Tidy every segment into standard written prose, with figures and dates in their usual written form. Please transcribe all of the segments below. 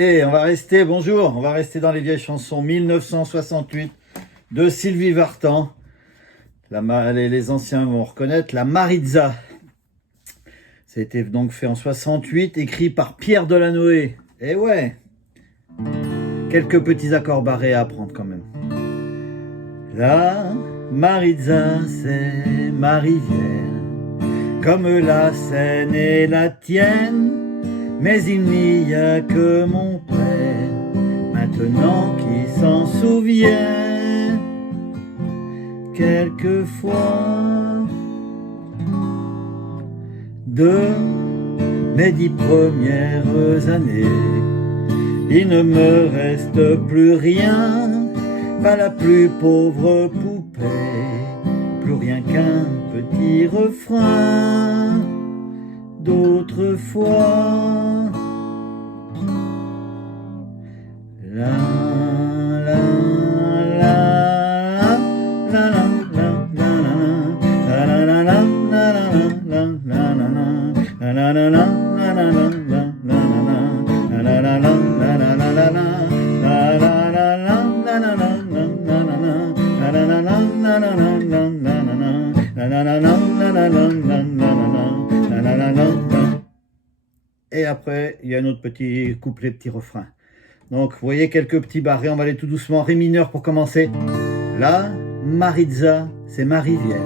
Et on va rester, bonjour, on va rester dans les vieilles chansons 1968 de Sylvie Vartan. Les anciens vont reconnaître la Maritza. Ça a été donc fait en 68, écrit par Pierre Delanoë. Et ouais, quelques petits accords barrés à apprendre quand même. La Maritza, c'est ma rivière, comme la Seine et la tienne. Mais il n'y a que mon père, maintenant qui s'en souvient. Quelquefois, de mes 10 premières années, il ne me reste plus rien, pas la plus pauvre poupée, plus rien qu'un petit refrain d'autrefois. La la la la la et après, il y a un autre petit couplet, petit refrain. Donc, vous voyez quelques petits barrés, on va aller tout doucement. Ré mineur pour commencer. La Maritza, c'est ma rivière,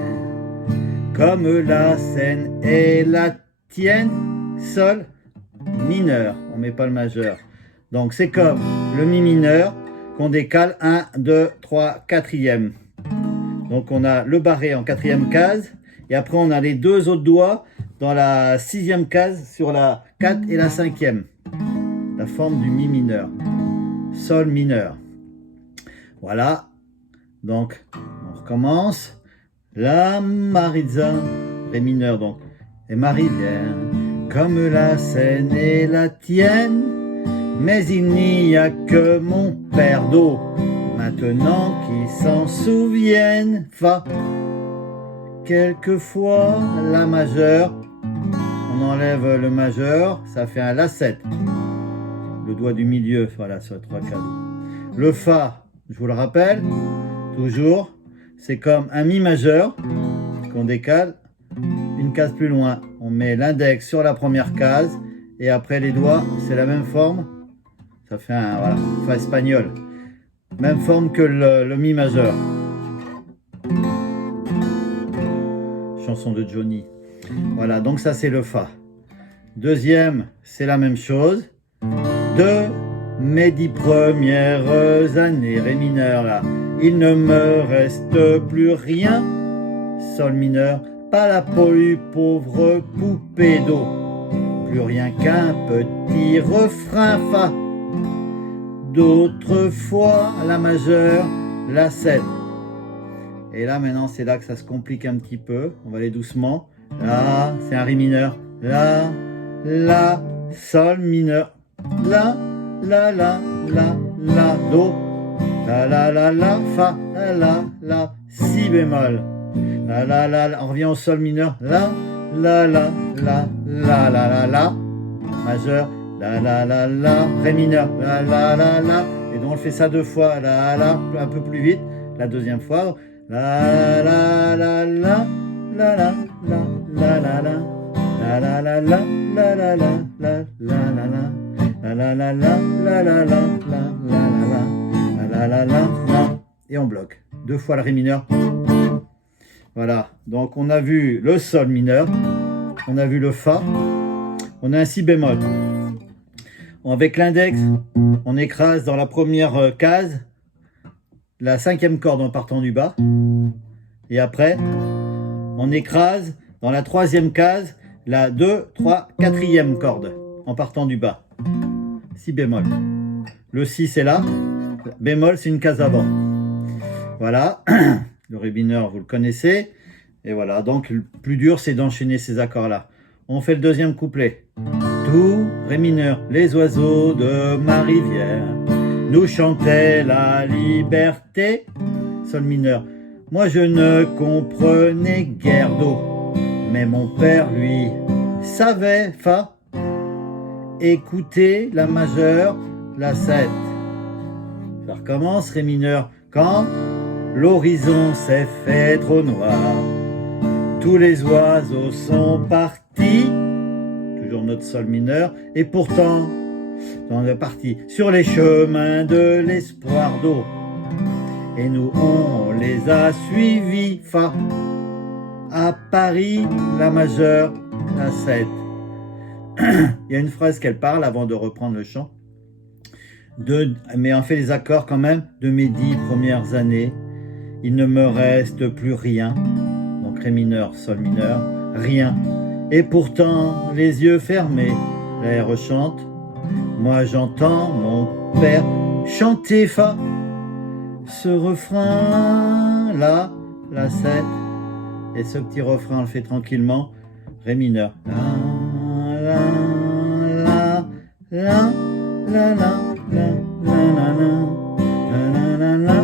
comme la Seine et la tienne. Sol mineur, on met pas le majeur. Donc, c'est comme le mi mineur qu'on décale 1, 2, 3, 4e. Donc, on a le barré en 4e case. Et après, on a les deux autres doigts dans la 6e case sur la 4 et la 5e. La forme du mi mineur. Sol mineur. Voilà. Donc, on recommence. La Maritza, Ré mineur donc, et ma rivière, comme la Seine et la tienne. Mais il n'y a que mon père d'eau, maintenant qui s'en souvienne. Fa. Quelquefois, la majeure, on enlève le majeur, ça fait un La7. Le doigt du milieu, voilà, sur 3 4. Le Fa, je vous le rappelle, toujours, c'est comme un Mi majeur qu'on décale une case plus loin. On met l'index sur la première case et après les doigts, c'est la même forme. Ça fait un voilà, Fa espagnol. Même forme que le Mi majeur. Chanson de Johnny. Voilà, donc ça c'est le Fa. Deuxième, c'est la même chose. De mes 10 premières années, Ré mineur là, il ne me reste plus rien. Sol mineur, pas la plus pauvre poupée d'eau, plus rien qu'un petit refrain Fa. D'autrefois, la majeure, la 7. Et là maintenant c'est là que ça se complique un petit peu. On va aller doucement. Là, c'est un Ré mineur. Là, la, Sol mineur. La, Do. La, Fa. La, Si bémol. La. On revient au Sol mineur. La, majeur. La, Ré mineur. La. Et donc on fait ça 2 fois. La, un peu plus vite. La deuxième fois. La. Et on bloque 2 fois le Ré mineur. Voilà, donc on a vu le Sol mineur, on a vu le Fa, on a un Si bémol. Avec l'index, on écrase dans la première case la 5e corde en partant du bas. Et après, on écrase dans la 3e case la 2, 3, 4e corde en partant du bas. Si bémol. Le Si c'est là, bémol c'est une case avant. Voilà, le Ré mineur vous le connaissez. Et voilà, donc le plus dur c'est d'enchaîner ces accords là. On fait le deuxième couplet. Tout Ré mineur, les oiseaux de ma rivière nous chantaient la liberté. Sol mineur, moi je ne comprenais guère d'eau, mais mon père lui savait Fa. Écoutez la majeure, la 7. Ça recommence, Ré mineur. Quand l'horizon s'est fait trop noir, tous les oiseaux sont partis. Toujours notre Sol mineur. Et pourtant, on est parti sur les chemins de l'espoir d'eau. Et nous, on les a suivis. Fa. À Paris, la majeure, la 7. Il y a une phrase qu'elle parle avant de reprendre le chant. Mais on fait les accords quand même de mes 10 premières années. Il ne me reste plus rien. Donc Ré mineur, Sol mineur, rien. Et pourtant, les yeux fermés, la R chante. Moi j'entends mon père chanter Fa. Ce refrain, là, la 7. Et ce petit refrain, on le fait tranquillement. Ré mineur. La, la, la, la, la, la, la, la, la, la, la, la,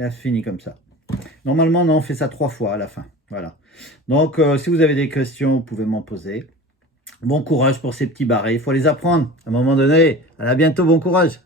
et elle finit comme ça. Normalement, on fait ça 3 fois à la fin. Voilà. Donc, si vous avez des questions, vous pouvez m'en poser. Bon courage pour ces petits barrés. Il faut les apprendre à un moment donné. À bientôt, bon courage.